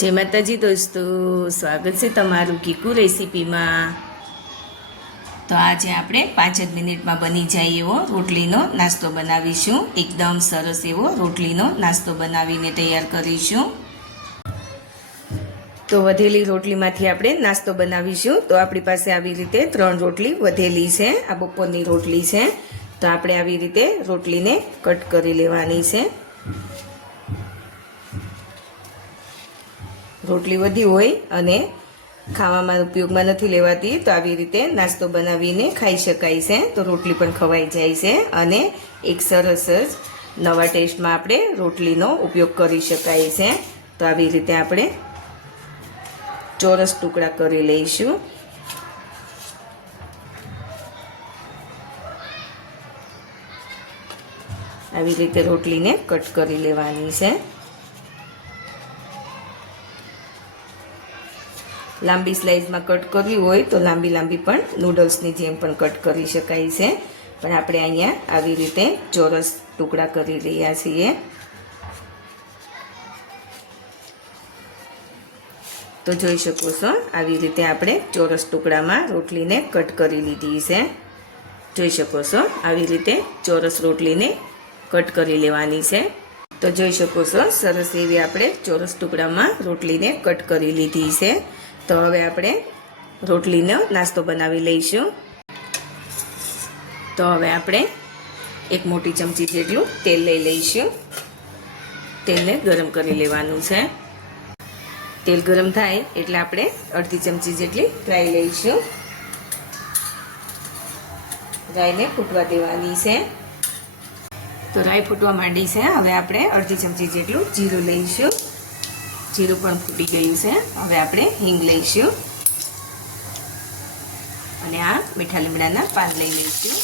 જય માતાજી દોસ્તો, સ્વાગત છે તમારું કીકુ રેસીપીમાં। તો આજે આપણે 5 જ મિનિટમાં બની જાય એવો રોટલીનો નાસ્તો બનાવીશું। એકદમ સરસ એવો રોટલીનો નાસ્તો બનાવીને તૈયાર કરીશું। તો વધેલી રોટલીમાંથી આપણે નાસ્તો બનાવીશું। તો આપણી પાસે આવી રીતે 3 રોટલી વધેલી છે, આ બપોરની રોટલી છે। તો આપણે આવી રીતે રોટલીને કટ કરી લેવાની છે। રોટલી વધી હોય અને ખાવામાં ઉપયોગમાં નથી લેવાતી તો આવી રીતે નાસ્તો બનાવીને ખાઈ શકાય છે। તો રોટલી પણ ખવાઈ જાય છે અને એક સરસ જ નવા ટેસ્ટમાં આપણે રોટલીનો ઉપયોગ કરી શકાય છે। તો આવી રીતે આપણે ચોરસ ટુકડા કરી લઈશું। આવી રીતે રોટલીને કટ કરી લેવાની છે। લાંબી સ્લાઇસમાં કટ કરવી હોય તો લાંબી લાંબી પણ નૂડલ્સની જેમ પણ કટ કરી શકાય છે, પણ આપણે અહીંયા આવી રીતે ચોરસ ટુકડા કરી રહ્યા છીએ। તો જોઈ શકો છો આવી રીતે આપણે ચોરસ ટુકડામાં રોટલીને કટ કરી લીધી છે। જોઈ શકો છો આવી રીતે ચોરસ રોટલીને કટ કરી લેવાની છે। તો જોઈ શકો છો સરસ એવી આપણે ચોરસ ટુકડામાં રોટલીને કટ કરી લીધી છે। તો હવે આપણે રોટલીનો નાસ્તો બનાવી લઈશું। તો હવે આપણે એક મોટી ચમચી જેટલું તેલ લઈ લઈશું। તેલને ગરમ કરી લેવાનું છે। તેલ ગરમ થાય એટલે આપણે અડધી ચમચી જેટલી રાઈ લઈશું। રાઈને ફૂટવા દેવાની છે। તો રાઈ ફૂટવા માંડી છે, હવે આપણે અડધી ચમચી જેટલું જીરું લઈશું। જીરું પણ ફૂટી ગયું છે, હવે આપણે હિંગ લઈશું અને આ મીઠા લીમડાના પાન લઈ લઈશું।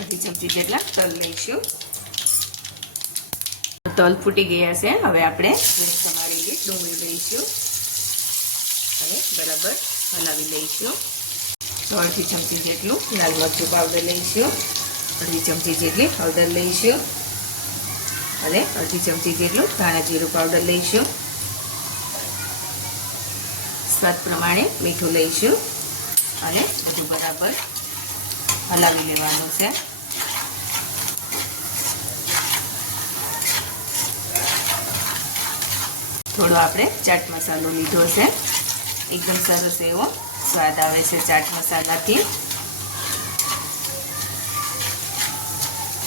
અડધી ચમચી જેટલા તલ લઈશું। તલ ફૂટી ગયા છે, હવે આપણે સમારેલી ડુંગળી લઈશું અને બરાબર હલાવી લઈશું। તો અડધી ચમચી જેટલું લાલ મરચું પાવડર લઈશું, અડધી ચમચી જેટલી હળદર લઈશું અને અડધી ચમચી જેટલું ધાણા જીરું પાવડર લઈશું। સ્વાદ પ્રમાણે મીઠું લઈશું અને બધું બરાબર હલાવી લેવાનું છે। થોડો આપણે ચાટ મસાલો લીધો છે, એકદમ સરસ એવો સ્વાદ આવે છે ચાટ મસાલાથી।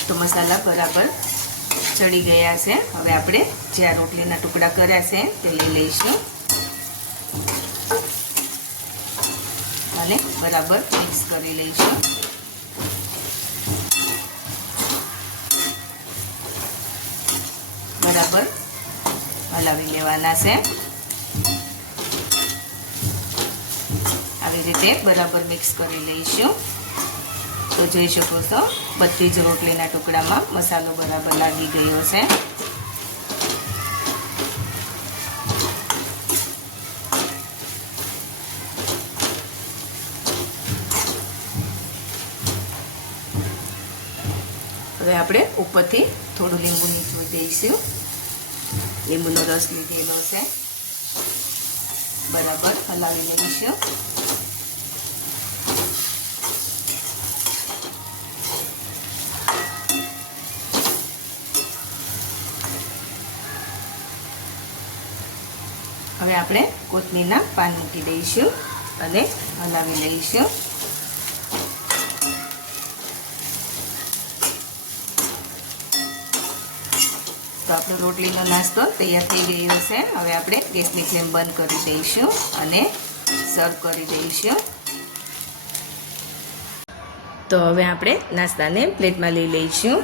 તો મસાલા બરાબર ચડી ગયા છે, હવે આપણે જે આ રોટલીના ટુકડા કર્યા છે તે લઈ લઈશું અને બરાબર મિક્સ કરી લઈશું। બરાબર હલાવી લેવાના છે। આવી રીતે બરાબર મિક્સ કરી લઈશું। તો જોઈ શકો છો બધી જ રોટલીના ટુકડામાં મસાલો બરાબર લાગી ગયો છે। હવે આપણે ઉપરથી થોડું લીંબુ નીચોવી દઈશું। લીંબુનો રસ લીધેલો છે, બરાબર હલાવી લઈશું। હવે આપણે કોથમીરના પાન મૂકી દઈશું અને હલાવી લઈશું। તો આપણો રોટલીનો નાસ્તો તૈયાર થઈ ગયો છે। હવે આપણે ગેસની ફ્લેમ બંધ કરી દઈશું અને સર્વ કરી દઈશું। તો હવે આપણે નાસ્તાને પ્લેટમાં લઈ લઈશું।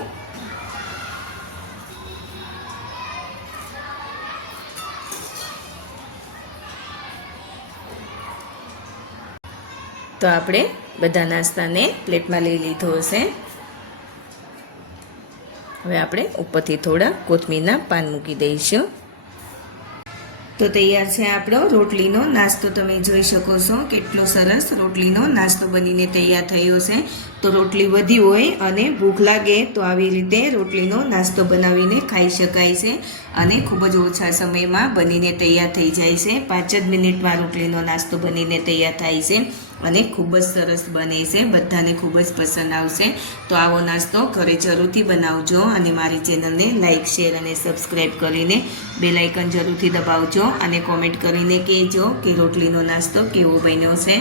તો આપણે બધા નાસ્તાને પ્લેટમાં લઈ લીધો છે। હવે આપણે ઉપરથી થોડા કોથમીરના પાન મૂકી દઈશું। તો તૈયાર છે આપણો રોટલીનો નાસ્તો. તમે જોઈ શકો છો કેટલો સરસ રોટલીનો નાસ્તો બનીને તૈયાર થયો છે. તો રોટલી વધી હોય અને ભૂખ લાગે તો આવી રીતે રોટલીનો નાસ્તો બનાવીને ખાઈ શકાય છે અને ખૂબ જ ઓછા સમયમાં બનીને તૈયાર થઈ જાય છે. 5 જ મિનિટમાં રોટલીનો નાસ્તો બનીને તૈયાર થાય છે અને ખૂબ જ સરસ બને છે. બધાને ખૂબ જ પસંદ આવશે. તો આવો નાસ્તો ઘરે જરૂરથી બનાવજો અને મારી ચેનલને લાઇક, શેર અને સબસ્ક્રાઈબ કરીને બેલ આઇકન જરૂરથી દબાવજો અને કોમેન્ટ કરીને કહેજો કે રોટલીનો નાસ્તો કેવો બન્યો છે.